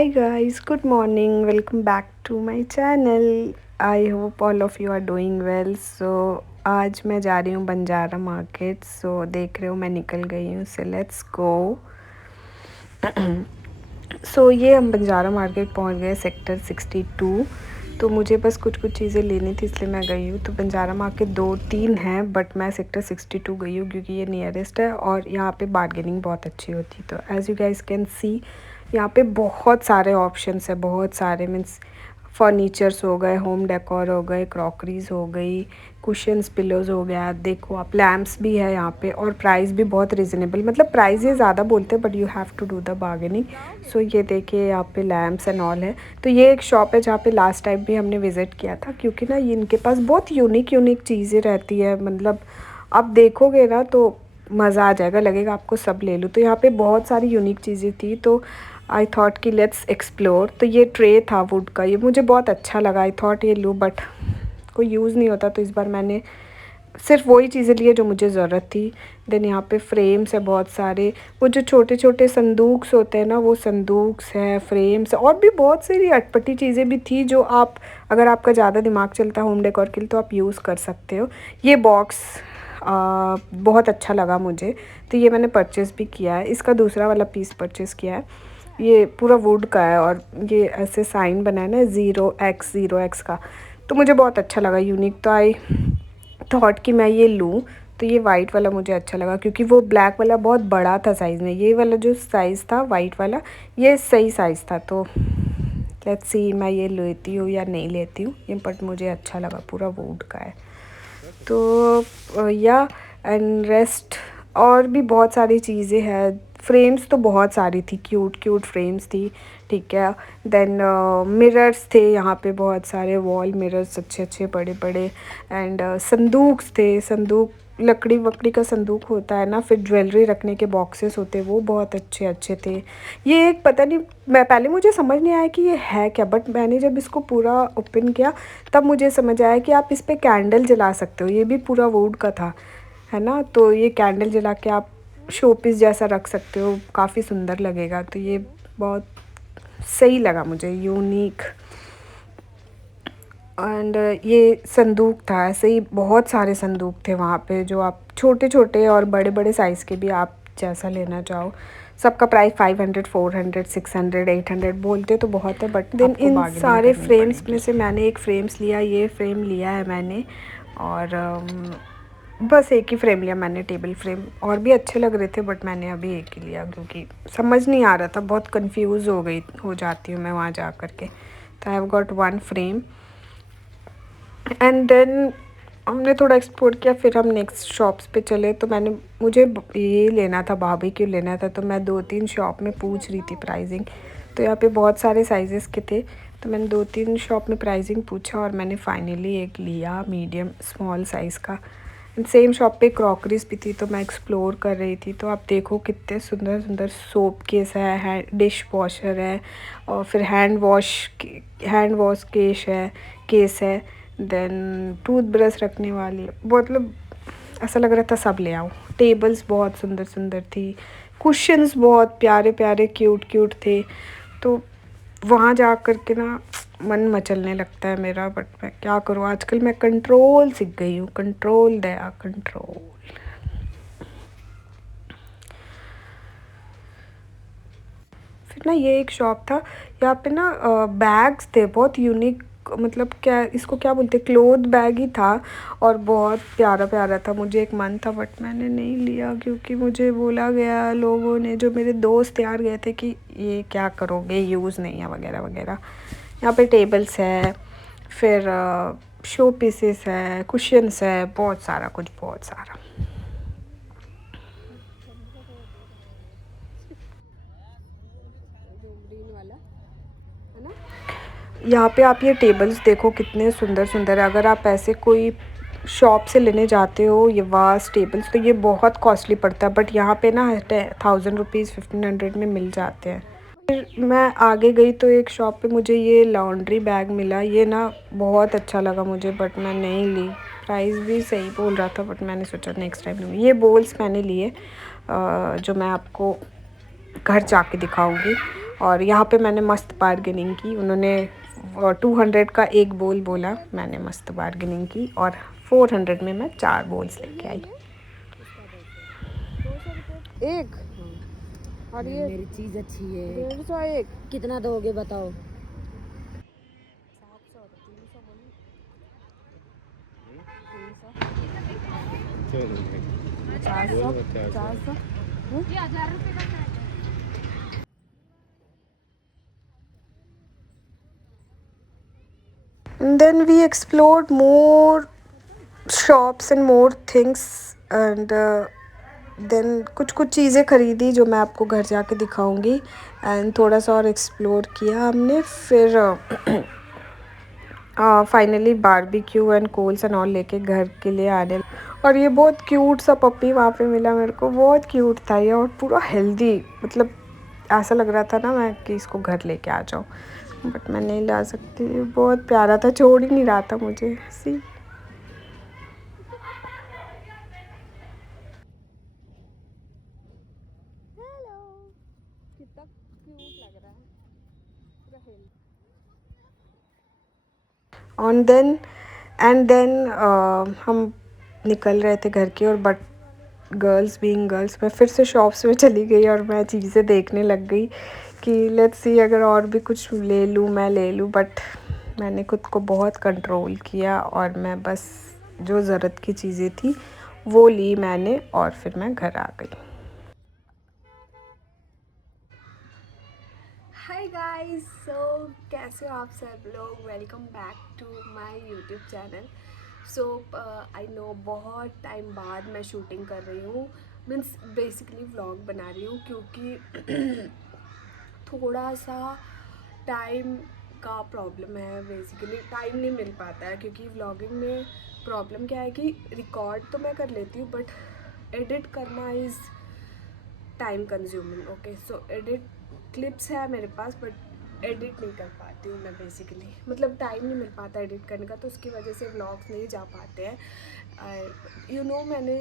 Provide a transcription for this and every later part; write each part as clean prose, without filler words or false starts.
Hi guys, good morning. Welcome back to my channel. I hope all of you are doing well. So आज मैं जा रही हूँ Banjara market. देख रहे हो मैं निकल गई हूँ. Let's go. ये हम बंजारा मार्केट पहुँच गए सेक्टर 62. तो मुझे बस कुछ चीज़ें लेनी थी इसलिए मैं गई हूँ. तो बंजारा मार्केट 2-3 हैं बट मैं सेक्टर 62 गई हूँ क्योंकि ये नियरेस्ट है और यहाँ पे बार्गेनिंग बहुत अच्छी होती. तो as you guys can see यहाँ पे बहुत सारे ऑप्शंस है. बहुत सारे मीन्स फर्नीचर्स हो गए, होम डेकोर हो गए, क्रॉकरीज हो गई, कुशन्स पिलोज़ हो गया. देखो आप लैम्प्स भी है यहाँ पे और प्राइस भी बहुत रिजनेबल. मतलब प्राइस ये ज़्यादा बोलते हैं but you have to do the bargaining. ये देखिए यहाँ पे लैम्प्स एंड ऑल है. तो ये एक शॉप है जहाँ पे लास्ट टाइम भी हमने विज़िट किया था क्योंकि ना ये इनके पास बहुत यूनिक चीज़ें रहती है. मतलब आप देखोगे ना तो मज़ा आ जाएगा, लगेगा आपको सब ले लूँ. तो यहाँ पे बहुत सारी यूनिक चीज़ें थी तो आई थॉट कि लेट्स एक्सप्लोर. तो ये ट्रे था वुड का, ये मुझे बहुत अच्छा लगा. आई थॉट ये लूँ बट कोई यूज़ नहीं होता तो इस बार मैंने सिर्फ वही चीज़ें लिए जो मुझे ज़रूरत थी. देन यहाँ पे फ्रेम्स है बहुत सारे. वो जो छोटे छोटे संदूक्स होते हैं ना वो संदूक्स है, फ्रेम्स और भी बहुत सारी अटपटी चीज़ें भी थी जो आप अगर आपका ज़्यादा दिमाग चलता है होम डेकोर के लिए तो आप यूज़ कर सकते हो. ये बॉक्स बहुत अच्छा लगा मुझे तो ये मैंने परचेज़ भी किया है. इसका दूसरा वाला पीस परचेज़ किया है. ये पूरा वुड का है और ये ऐसे साइन बना है ना 0x का. तो मुझे बहुत अच्छा लगा, यूनिक. तो आई थॉट कि मैं ये लूँ. तो ये वाइट वाला मुझे अच्छा लगा क्योंकि वो ब्लैक वाला बहुत बड़ा था साइज़ में. ये वाला जो साइज़ था वाइट वाला ये सही साइज़ था. तो लेट्स सी मैं ये लेती हूँ या नहीं लेती हूँ ये, बट मुझे अच्छा लगा, पूरा वुड का है. तो या एंड रेस्ट और भी बहुत सारी चीज़ें हैं. फ्रेम्स तो बहुत सारी थी, क्यूट फ्रेम्स थी. ठीक है. देन मिरर्स थे यहाँ पे बहुत सारे, वॉल मिरर्स अच्छे बड़े एंड संदूक्स थे. संदूक लकड़ी वकड़ी का संदूक होता है ना. फिर ज्वेलरी रखने के बॉक्सेस होते वो बहुत अच्छे थे. ये एक पता नहीं, मैं पहले मुझे समझ नहीं आया कि ये है क्या, बट मैंने जब इसको पूरा ओपन किया तब मुझे समझ आया कि आप इस पर कैंडल जला सकते हो. ये भी पूरा वुड का था है ना. तो ये कैंडल जला के आप शो पीस जैसा रख सकते हो, काफ़ी सुंदर लगेगा. तो ये बहुत सही लगा मुझे, यूनिक. एंड ये संदूक था, ऐसे ही बहुत सारे संदूक थे वहाँ पे जो आप छोटे और बड़े साइज़ के भी आप जैसा लेना चाहो. सबका प्राइस 500, 400, 600, 800 बोलते तो बहुत है बट देन इन सारे फ्रेम्स में से मैंने एक फ्रेम्स लिया. ये फ्रेम लिया है मैंने और बस एक ही फ्रेम लिया मैंने, टेबल फ्रेम. और भी अच्छे लग रहे थे बट मैंने अभी एक ही लिया क्योंकि समझ नहीं आ रहा था, बहुत कंफ्यूज हो जाती हूँ मैं वहाँ जा कर के. तो I have got 1 frame and then हमने थोड़ा एक्सप्लोर किया. फिर हम नेक्स्ट शॉप्स पे चले. तो मुझे ये लेना था, बारबेक्यू लेना था. तो मैं 2-3 शॉप में पूछ रही थी प्राइसिंग. तो यहाँ पे बहुत सारे साइज़ेस के थे तो मैंने 2-3 शॉप में प्राइसिंग पूछा और मैंने फाइनली एक लिया मीडियम स्मॉल साइज़ का. सेम शॉप पे क्रॉकरीज भी थी तो मैं एक्सप्लोर कर रही थी. तो आप देखो कितने सुंदर सोप केस है, डिश वॉशर है और फिर हैंड वॉश केस है. देन टूथ ब्रश रखने वाली, मतलब ऐसा लग रहा था सब ले आऊँ. टेबल्स बहुत सुंदर थी. कुशन्स बहुत प्यारे क्यूट थे. तो वहाँ जा कर के ना मन मचलने लगता है मेरा. बट मैं क्या करूँ, आजकल मैं कंट्रोल सीख गई हूँ. कंट्रोल. फिर ना ये एक शॉप था, यहाँ पे ना बैग्स थे बहुत यूनिक. मतलब क्या इसको क्या बोलते, क्लोथ बैग ही था और बहुत प्यारा था. मुझे एक मन था बट मैंने नहीं लिया क्योंकि मुझे बोला गया लोगों ने, जो मेरे दोस्त यार गए थे, कि ये क्या करोगे, यूज़ नहीं है वगैरह. यहाँ पे टेबल्स है, फिर शो पीसेस है, कुशन्स है, बहुत सारा. यहाँ पे आप ये टेबल्स देखो कितने सुंदर है. अगर आप ऐसे कोई शॉप से लेने जाते हो ये वास टेबल्स तो ये बहुत कॉस्टली पड़ता है. बट यहाँ पे ना 1000 रुपीज़ 1500 में मिल जाते हैं. फिर मैं आगे गई तो एक शॉप पे मुझे ये लॉन्ड्री बैग मिला. ये ना बहुत अच्छा लगा मुझे बट मैं नहीं ली. प्राइस भी सही बोल रहा था बट मैंने सोचा नेक्स्ट टाइम लूँगी. ये बोल्स मैंने लिए जो मैं आपको घर जाके दिखाऊंगी. और यहाँ पे मैंने मस्त बार्गेनिंग की। उन्होंने 200 का एक बोल बोला, मैंने मस्त बार्गेनिंग की और 400 में मैं 4 बोल्स लेके आई। एक और ये मेरी चीज अच्छी है। 150 एक। कितना दोगे बताओ? 400 Then we explored more shops and more things and then कुछ चीज़ें ख़रीदी जो मैं आपको घर जाके दिखाऊंगी। एंड थोड़ा सा और एक्सप्लोर किया हमने। फिर finally barbecue and coals and all लेके घर के लिए आने। और ये बहुत क्यूट सा पपी वहाँ पे मिला मेरे को, बहुत क्यूट था ये और पूरा हेल्दी। मतलब ऐसा लग रहा था ना मैं कि इसको घर लेके आ जाऊँ, बट मैं नहीं ला सकती। बहुत प्यारा था, छोड़ ही नहीं रहा था मुझे। सी कितना क्यूट लग रहा है, पूरा healthy. On then and then हम निकल रहे थे घर की और बट गर्ल्स बीइंग गर्ल्स मैं फिर से शॉप्स में चली गई और मैं चीज़ें देखने लग गई कि लेट्स सी अगर और भी कुछ ले लूँ मैं ले लूँ। बट मैंने खुद को बहुत कंट्रोल किया और मैं बस जो ज़रूरत की चीज़ें थी वो ली मैंने और फिर मैं घर आ गई। हाय गाइस, सो कैसे हो आप सब लोग? Welcome back to my YouTube channel. So I know बहुत टाइम बाद मैं शूटिंग कर रही हूँ, मीन्स बेसिकली व्लॉग बना रही हूँ क्योंकि थोड़ा सा टाइम का प्रॉब्लम है। बेसिकली टाइम नहीं मिल पाता है क्योंकि व्लॉगिंग में प्रॉब्लम क्या है कि रिकॉर्ड तो मैं कर लेती हूँ बट एडिट करना is time consuming. Okay, so edit clips है मेरे पास बट एडिट नहीं कर पाती हूँ मैं बेसिकली। मतलब टाइम नहीं मिल पाता एडिट करने का, तो उसकी वजह से व्लॉग्स नहीं जा पाते हैं। यू नो मैंने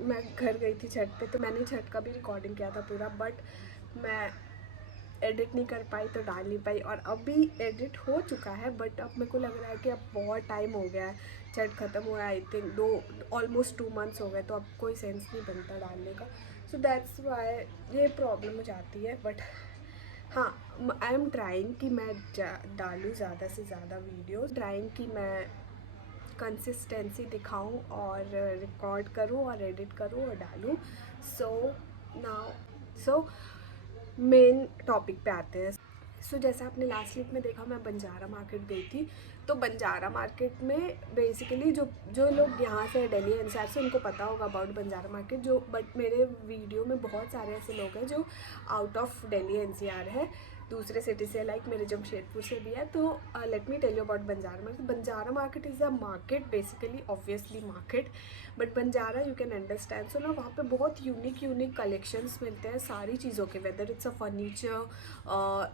मैं घर गई थी छठ पे, तो मैंने छठ का भी रिकॉर्डिंग किया था पूरा, बट मैं एडिट नहीं कर पाई तो डाल नहीं पाई। और अभी एडिट हो चुका है बट अब मेरे को लग रहा है कि अब बहुत टाइम हो गया है, छठ ख़त्म हुआ है। आई थिंक ऑलमोस्ट 2 मंथ्स हो गए, तो अब कोई सेंस नहीं बनता डालने का। सो दैट्स वाई ये प्रॉब्लम हो जाती है। बट हाँ, आई एम ट्राइंग कि मैं डालूँ ज़्यादा से ज़्यादा वीडियोस, ट्राइंग कि मैं कंसिस्टेंसी दिखाऊं और रिकॉर्ड करूं और एडिट करूं और डालूं। सो मेन टॉपिक पे आते हैं। सो जैसा आपने लास्ट क्लिप में देखा, मैं बंजारा मार्केट गई थी। तो बंजारा मार्केट में बेसिकली जो लोग यहाँ से दिल्ली एनसीआर से, उनको पता होगा अबाउट बंजारा मार्केट। जो बट मेरे वीडियो में बहुत सारे ऐसे लोग हैं जो आउट ऑफ दिल्ली एनसीआर है, दूसरे सिटी से, लाइक मेरे जमशेदपुर से भी है। तो let me tell you about Banjara market. Banjara market is a market, basically obviously market, but Banjara you can understand. So ना वहाँ पे बहुत यूनिक कलेक्शंस मिलते हैं सारी चीज़ों के, whether it's a furniture,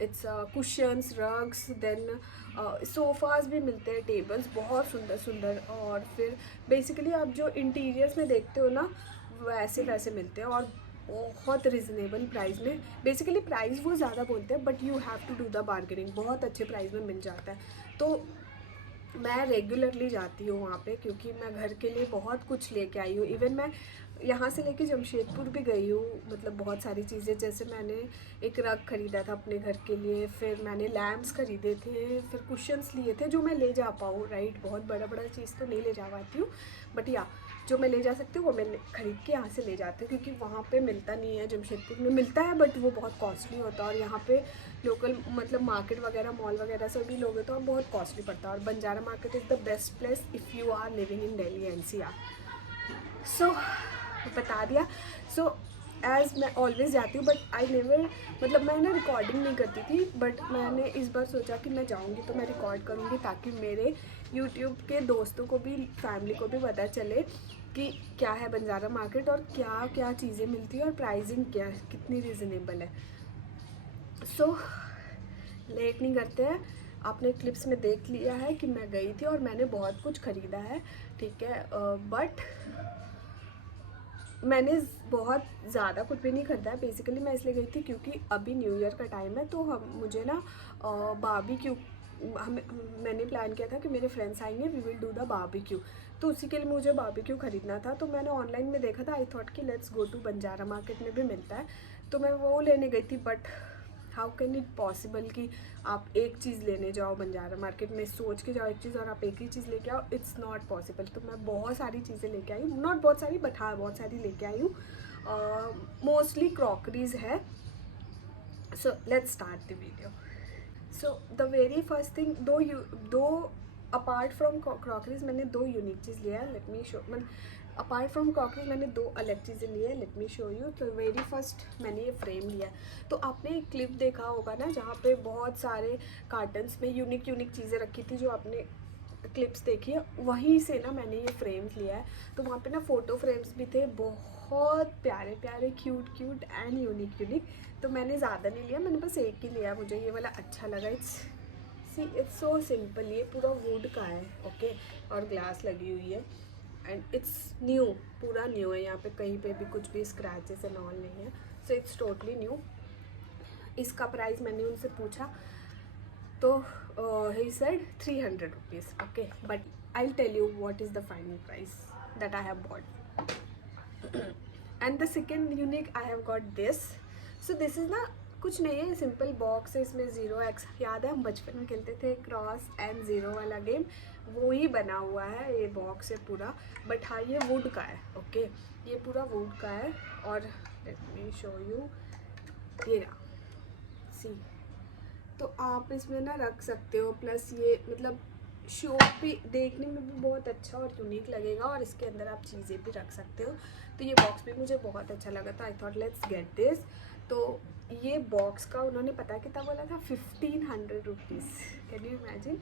it's cushions, rugs, then sofas भी मिलते हैं, टेबल्स बहुत सुंदर सुंदर। और फिर बेसिकली आप जो इंटीरियर्स में देखते हो ना वैसे मिलते हैं और बहुत रिजनेबल प्राइस में। बेसिकली प्राइस वो ज़्यादा बोलते हैं but you have to do the bargaining, बहुत अच्छे प्राइस में मिल जाता है। तो मैं रेगुलरली जाती हूँ वहाँ पे क्योंकि मैं घर के लिए बहुत कुछ लेके आई हूँ। इवन मैं यहाँ से लेके जमशेदपुर भी गई हूँ, मतलब बहुत सारी चीज़ें। जैसे मैंने एक रग ख़रीदा था अपने घर के लिए, फिर मैंने लैम्प्स ख़रीदे थे, फिर कुशन्स लिए थे जो मैं ले जा पाऊँ, राइट। बहुत बड़ा चीज़ तो नहीं ले जा पाती हूँ बट या जो मैं ले जा सकती हूँ वो मैं ख़रीद के यहाँ से ले जाती हूँ क्योंकि वहाँ पे मिलता नहीं है। जमशेदपुर में मिलता है बट वो बहुत कॉस्टली होता है, और यहाँ पे लोकल मतलब मार्केट वगैरह, मॉल वगैरह से भी लोगे तो बहुत कॉस्टली पड़ता है। और Banjara market is the best place if you are living in Delhi NCR. So बता दिया। सो एज़ मैं ऑलवेज जाती हूँ बट आई नेवर, मतलब मैं ना रिकॉर्डिंग नहीं करती थी, बट मैंने इस बार सोचा कि मैं जाऊँगी तो मैं रिकॉर्ड करूँगी ताकि मेरे यूट्यूब के दोस्तों को भी, फैमिली को भी पता चले कि क्या है बंजारा मार्केट और क्या क्या चीज़ें मिलती है और प्राइसिंग क्या है, कितनी रिजनेबल है। सो लेट नहीं करते हैं, आपने क्लिप्स में देख लिया है कि मैं गई थी और मैंने बहुत कुछ ख़रीदा है, ठीक है। बट मैंने बहुत ज़्यादा कुछ भी नहीं खरीदा है। बेसिकली मैं इसलिए गई थी क्योंकि अभी न्यू ईयर का टाइम है, तो मुझे ना बारबेक्यू मैंने प्लान किया था कि मेरे फ्रेंड्स आएंगे, we will do the barbecue. तो उसी के लिए मुझे बारबेक्यू ख़रीदना था। तो मैंने ऑनलाइन में देखा था, आई थॉट कि let's go to Banjara market में भी मिलता है, तो मैं वो लेने गई थी। But how can it possible कि आप एक चीज़ लेने जाओ बंजारा मार्केट में, सोच के जाओ एक चीज़ और आप एक ही चीज़ लेके आओ, इट्स नॉट पॉसिबल। तो मैं बहुत सारी चीज़ें लेके आई हूँ, नॉट बहुत सारी बट हाँ बहुत सारी लेके आई हूँ। मोस्टली क्रॉकरीज है। So let's start the video. So the very first thing, दो अपार्ट फ्रॉम क्रॉकरीज मैंने दो यूनिक चीज़ लिया है। लेट मी शो, मतलब अपार्ट फ्रॉम क्रॉकरीज मैंने दो अलग चीज़ें ली है। Let me show you. तो वेरी फर्स्ट मैंने ये फ्रेम लिया है। तो आपने एक क्लिप देखा होगा ना जहाँ पे बहुत सारे कार्टन्स में यूनिक चीज़ें रखी थी, जो आपने क्लिप्स देखी है, वहीं से ना मैंने ये फ्रेम्स लिया है। तो वहाँ पे ना फ़ोटो फ्रेम्स भी थे, बहुत प्यारे क्यूट एंड यूनिक। तो मैंने ज़्यादा नहीं लिया, मैंने बस एक ही लिया, मुझे ये वाला अच्छा लगा। It's so simple. ये पूरा वुड का है, ओके, और ग्लास लगी हुई है एंड इट्स न्यू, पूरा न्यू है। यहाँ पे कहीं पे भी कुछ भी स्क्रैचेस एंड ऑल नहीं है, सो इट्स टोटली न्यू। इसका प्राइस मैंने उनसे पूछा तो he said 300 rupees, okay, but I'll tell you what is the final price that I have bought. And the second unique I have got this. So this is ना कुछ नहीं है, simple box है। इसमें 0x, याद है हम बचपन में खेलते थे क्रॉस एंड ज़ीरो वाला गेम, वो ही बना हुआ है ये बॉक्स है पूरा। बट हाँ ये वुड का है, ओके, ये पूरा वुड का है। और लेट मी शो यू, ये रहा, सी। तो आप इसमें ना रख सकते हो, प्लस ये मतलब शो भी देखने में भी बहुत अच्छा और यूनिक लगेगा, और इसके अंदर आप चीज़ें भी रख सकते हो। तो ये बॉक्स भी मुझे बहुत अच्छा लगा था। I thought let's get this. तो ये बॉक्स का उन्होंने पता कितना बोला था, 1500 रुपीज़, कैन यू इमेजिन।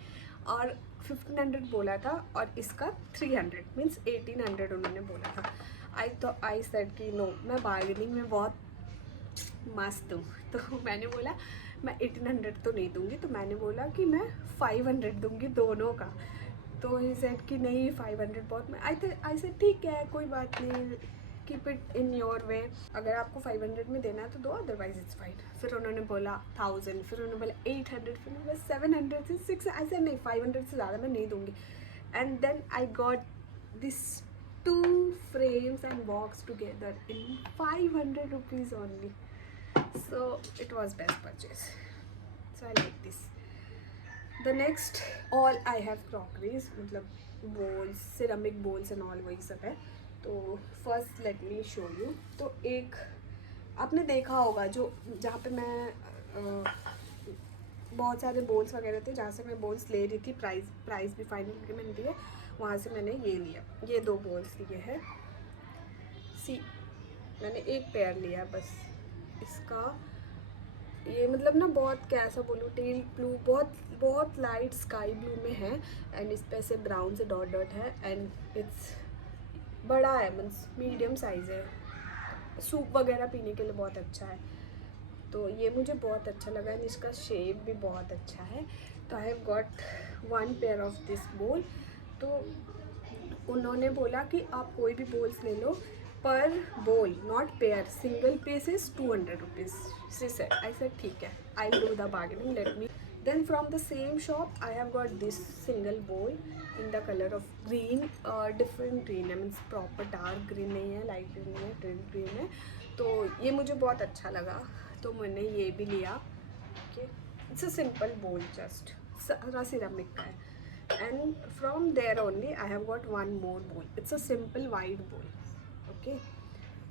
और 1500 बोला था और इसका 300 मीन्स 1800 उन्होंने बोला था। आई सेड कि नो, मैं बार्गेनिंग में बहुत मस्त हूँ। तो मैंने बोला मैं 1800 तो नहीं दूंगी, तो मैंने बोला कि मैं 500 दूंगी दोनों का। तो ही सेड कि नहीं 500 बहुत, मैं आई सेड ठीक है कोई बात नहीं, keep it in your way, अगर आपको 500 में देना है तो दो, अदरवाइज इट्स फाइन। फिर उन्होंने बोला 1000, फिर उन्होंने बोला 800, फिर उन्होंने बोला 700 से 600, ऐसे नहीं 500 से ज़्यादा मैं नहीं दूंगी। And then I got this 2 frames and box together in 500 rupees only. So it was best purchase, so I like this. The next, all I have crockeries, मतलब bowls, ceramic bowls and all, वही सब है। तो first let me show you। तो एक आपने देखा होगा जो जहाँ पे मैं बहुत सारे बॉल्स वगैरह थे, जहाँ से मैं बॉल्स ले रही थी, प्राइस भी फाइनल करके मैंने दिया, वहाँ से मैंने ये लिया, ये 2 बॉल्स लिए हैं। सी, मैंने एक पेयर लिया बस इसका। ये मतलब ना बहुत कैसा बोलूँ, टेल ब्लू, बहुत लाइट स्काई ब्लू में है, एंड इस पे से ब्राउन से डॉट है, एंड इट्स बड़ा है, मीन्स मीडियम साइज़ है, सूप वगैरह पीने के लिए बहुत अच्छा है। तो ये मुझे बहुत अच्छा लगा, एंड इसका शेप भी बहुत अच्छा है। तो I have got 1 pair of this बोल। तो उन्होंने बोला कि आप कोई भी बोल्स ले लो, पर bowl not pair, single piece is 200 rupees. I said ठीक है, I do the bargaining, let me. Then from the same shop I have got this single bowl in the colour of green, different green है, means proper dark green नहीं है, light green नहीं है, different green है। तो ये मुझे बहुत अच्छा लगा, तो मैंने ये भी लिया। Okay, it's a simple bowl, just ceramic का है। And from there only I have got 1 more bowl, it's a simple white bowl, okay,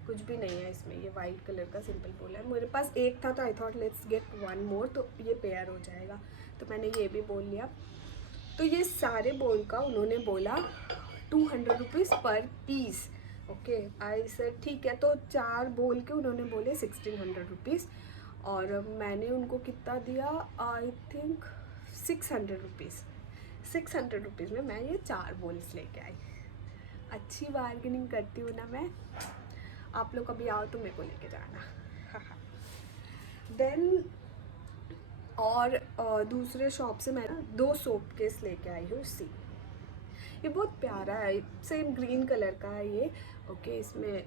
कुछ भी नहीं है इसमें, ये वाइट कलर का सिंपल बोल है। मेरे पास एक था तो आई थॉट लेट्स गेट 1 मोर, तो ये पेयर हो जाएगा, तो मैंने ये भी बोल लिया। तो ये सारे बोल का उन्होंने बोला 200 रुपीज़ पर पीस, ओके। आई सेड ठीक है, तो 4 बोल के उन्होंने बोले 1600 रुपीज़, और मैंने उनको कितना दिया, आई थिंक 600 रुपीज़। 600 रुपीज़ में मैं ये 4 बोल्स लेके आई। अच्छी बार्गेनिंग करती हूँ ना मैं, आप लोग कभी आओ तो मेरे को लेके जाना। देन और दूसरे शॉप से मैं 2 सोप केस लेके आई हूँ। सी, ये बहुत प्यारा है, सेम ग्रीन कलर का है ये, ओके। इसमें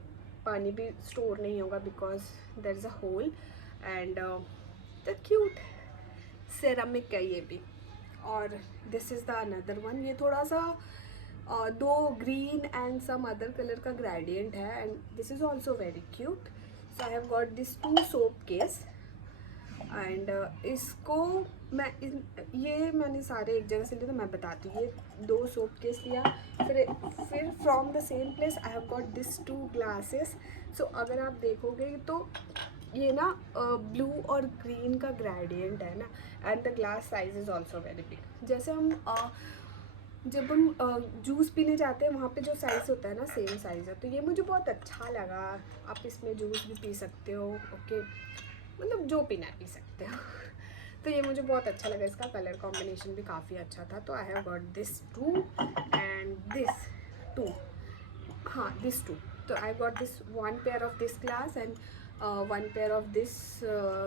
पानी भी स्टोर नहीं होगा because there is a hole and the cute ceramic है ये भी। और this is the another one, ये थोड़ा सा दो green and some other colour का ग्रेडियंट है and this is also very cute. So I have got this 2 soap case and इसको ये मैंने सारे एक जगह से लिए तो मैं बताती हूँ। ये 2 सोप केस लिया, फिर from the same place I have got this 2 glasses. So अगर आप देखोगे तो ये ना ब्लू और ग्रीन का ग्रेडियंट है ना and the glass size is also very big. जैसे हम जब हम जूस पीने जाते हैं वहाँ पे जो साइज़ होता है ना सेम साइज़ है, तो ये मुझे बहुत अच्छा लगा। आप इसमें जूस भी पी सकते हो, ओके, मतलब जो पीना है पी सकते हो। तो ये मुझे बहुत अच्छा लगा, इसका कलर कॉम्बिनेशन भी काफ़ी अच्छा था। तो I have got this 2 and this 2, हाँ दिस 2। तो आई got this 1 pair of this glass and 1 pair of this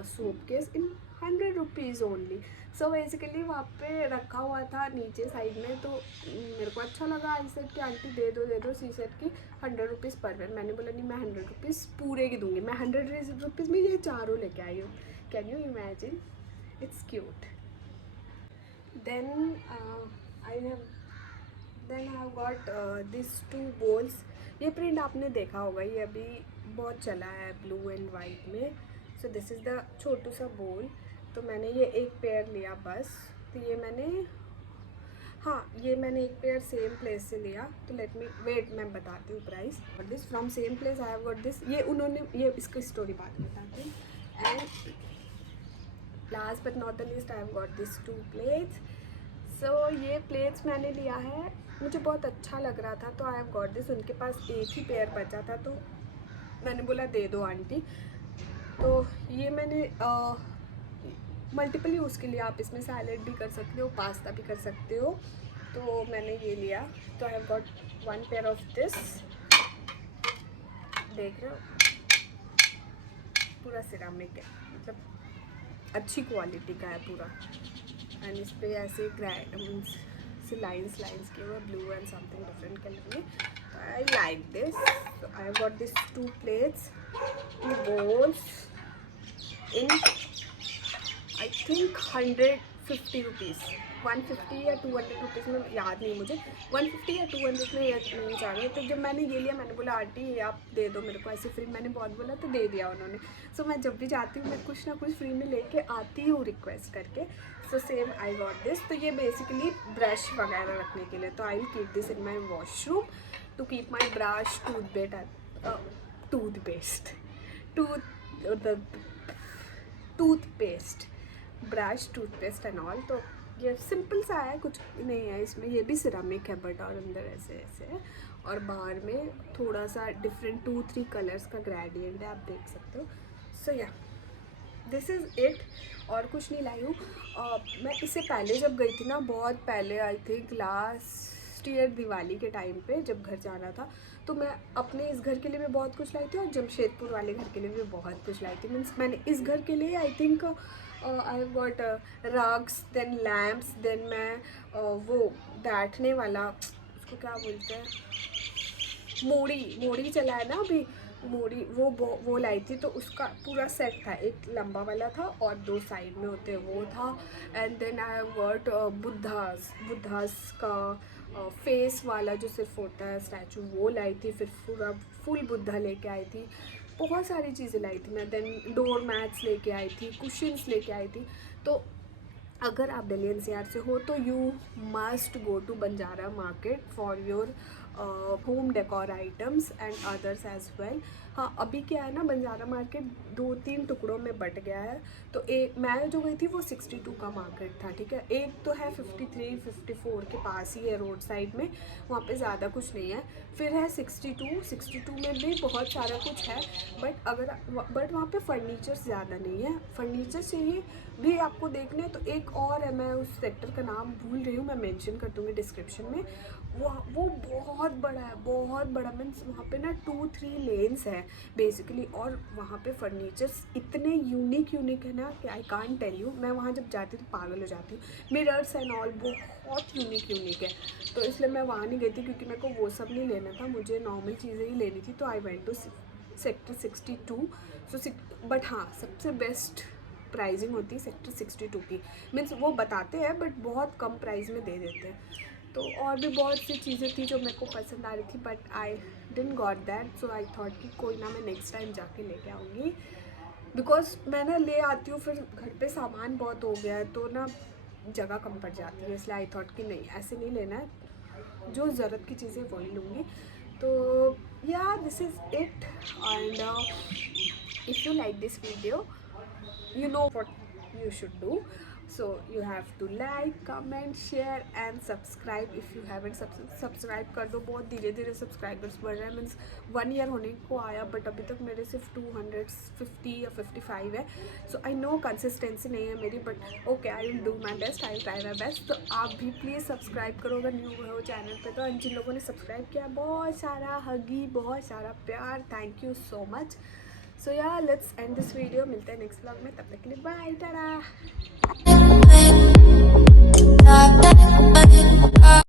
soap case in 100 rupees only. So basically वहाँ पे रखा हुआ था नीचे साइड में, तो मेरे को अच्छा लगा। आई सेड कि आंटी दे दो सी सेट की 100 रुपीज़ पर पेयर। मैंने बोला नहीं, मैं 100 रुपीज़ पूरे की दूँगी, मैं 100 रुपीज़ में ये चारों लेके आई हूँ। Can you imagine, it's cute. Then I have got this 2 bowls। ये प्रिंट आपने देखा होगा, ये अभी बहुत चला है ब्लू एंड वाइट में। सो दिस इज़ द छोटू सा बोल। तो मैंने ये एक पेयर लिया बस। तो ये मैंने एक पेयर सेम प्लेस से लिया। तो लेट मी वेट, मैं बताती हूँ प्राइस। और this from same place I have got this. ये इसकी स्टोरी बाद में बताती हूँ। And last but not the least I have got this 2 plates. So ये प्लेट्स मैंने लिया है, मुझे बहुत अच्छा लग रहा था तो आई हैव गॉट दिस। उनके पास एक ही पेयर बचा था तो मैंने बोला दे दो आंटी। तो ये मैंने मल्टीपल यूज़ के लिए, आप इसमें सैलेड भी कर सकते हो, पास्ता भी कर सकते हो। तो मैंने ये लिया। तो I have got 1 pair of this, देख रहे हो पूरा सिरामिक है, मतलब अच्छी क्वालिटी का है पूरा। एंड इस पर ऐसे लाइन्स के हुए blue and something different colour में। I like this. So I have got this 2 plates, 2 bowls in I think 150 rupees, 150 या 200 रुपीज़ में, याद नहीं मुझे, 150 या 200 में नहीं जा रहे। तो जब मैंने ये लिया मैंने बोला आंटी ये आप दे दो मेरे को ऐसे फ्री। मैंने बहुत बोला तो दे दिया उन्होंने। सो मैं जब भी जाती हूँ मैं कुछ ना कुछ फ्री में लेके आती हूँ रिक्वेस्ट करके। So same I got this. तो ये बेसिकली ब्रश वगैरह रखने के लिए। तो I will keep this in my washroom to keep my brush, toothpaste, brush, toothpaste and all. तो ये सिंपल सा है, कुछ नहीं है इसमें। ये भी सिरामिक है बट और अंदर ऐसे ऐसे है और बाहर में थोड़ा सा डिफरेंट 2-3 कलर्स का ग्रेडियंट है, आप देख सकते हो। सो या दिस इज़ इट, और कुछ नहीं लाई हूँ। मैं इससे पहले जब गई थी ना, बहुत पहले, I think last year Diwali के टाइम पे जब घर जाना था, तो मैं अपने इस घर के लिए भी बहुत कुछ लाई थी और जमशेदपुर वाले घर के लिए भी बहुत कुछ लाई थी। मीन्स मैंने इस घर के लिए I think I have got rugs, then lamps, then मैं वो बैठने वाला, उसको क्या बोलते हैं, मोड़ी चला है ना अभी, मोड़ी, वो लाई थी। तो उसका पूरा सेट था, एक लंबा वाला था और 2 साइड में होते वो था। And then I have got Buddhas का फेस वाला जो सिर्फ होता है स्टैचू, वो लाई थी। फिर पूरा फुल बुद्धा लेके आई थी, बहुत सारी चीज़ें लाई थी मैं। देन डोर मैट्स लेके आई थी, कुशन्स लेके आई थी। तो अगर आप दिल्ली एनसीआर से हो तो you must go to Banjara market for your home decor items and others as well. हाँ, अभी क्या है ना, बंजारा मार्केट 2-3 टुकड़ों में बट गया है। तो एक मैं जो गई थी वो 62 का मार्केट था, ठीक है। एक तो है 53-54 के पास ही है, रोड साइड में, वहाँ पे ज़्यादा कुछ नहीं है। फिर है 62 में भी बहुत सारा कुछ है बट वहाँ पे फर्नीचर्स ज़्यादा नहीं है। फर्नीचर चाहिए भी आपको देखने, तो एक और है, मैं उस सेक्टर का नाम भूल रही हूँ, मैं मेंशन कर दूँगी डिस्क्रिप्शन में। वो बहुत बड़ा है, बहुत बड़ा। मीन्स वहाँ पे ना 2-3 लेन्स है बेसिकली, और वहाँ पे फर्नीचर्स इतने यूनिक है ना कि आई कांट टेल यू। मैं वहाँ जब जाती हूँ तो पागल हो जाती हूँ। मिरर्स एंड ऑल बहुत यूनिक है। तो इसलिए मैं वहाँ नहीं गई थी क्योंकि मेरे को वो सब नहीं लेना था, मुझे नॉर्मल चीज़ें ही लेनी थी। तो I went to sector 62। So but हाँ, सबसे बेस्ट प्राइसिंग होती है सेक्टर 62 की। मीन्स वो बताते हैं बट बहुत कम प्राइस में दे देते हैं। तो और भी बहुत सी चीज़ें थी जो मेरे को पसंद आ रही थी, but I didn't got that. So I thought कि कोई ना, मैं नेक्स्ट टाइम जाके लेके आऊँगी, बिकॉज मैं ना ले आती हूँ फिर घर पे सामान बहुत हो गया है तो ना जगह कम पड़ जाती है। इसलिए आई थॉट कि नहीं, ऐसे नहीं लेना है, जो ज़रूरत की चीज़ें वही लूँगी। तो या this is it, and if you like this video, you know what you should do. So you have to like, comment, share and subscribe if you haven't subscribe कर दो। बहुत धीरे धीरे सब्सक्राइबर्स बढ़ रहे हैं, मीन्स 1 ईयर होने को आया बट अभी तक मेरे सिर्फ 250 या 55 है। सो आई नो कंसिस्टेंसी नहीं है मेरी, but okay, I will do my best, I will try my best. तो आप भी प्लीज़ सब्सक्राइब करो अगर न्यू हो चैनल पे। तो जिन लोगों ने सब्सक्राइब किया, बहुत सारा हगी, बहुत सारा प्यार, थैंक यू सो मच। सो या लेट्स एंड दिस वीडियो। मिलते हैं नेक्स्ट व्लॉग में, तब तक के लिए बाय, टाटा।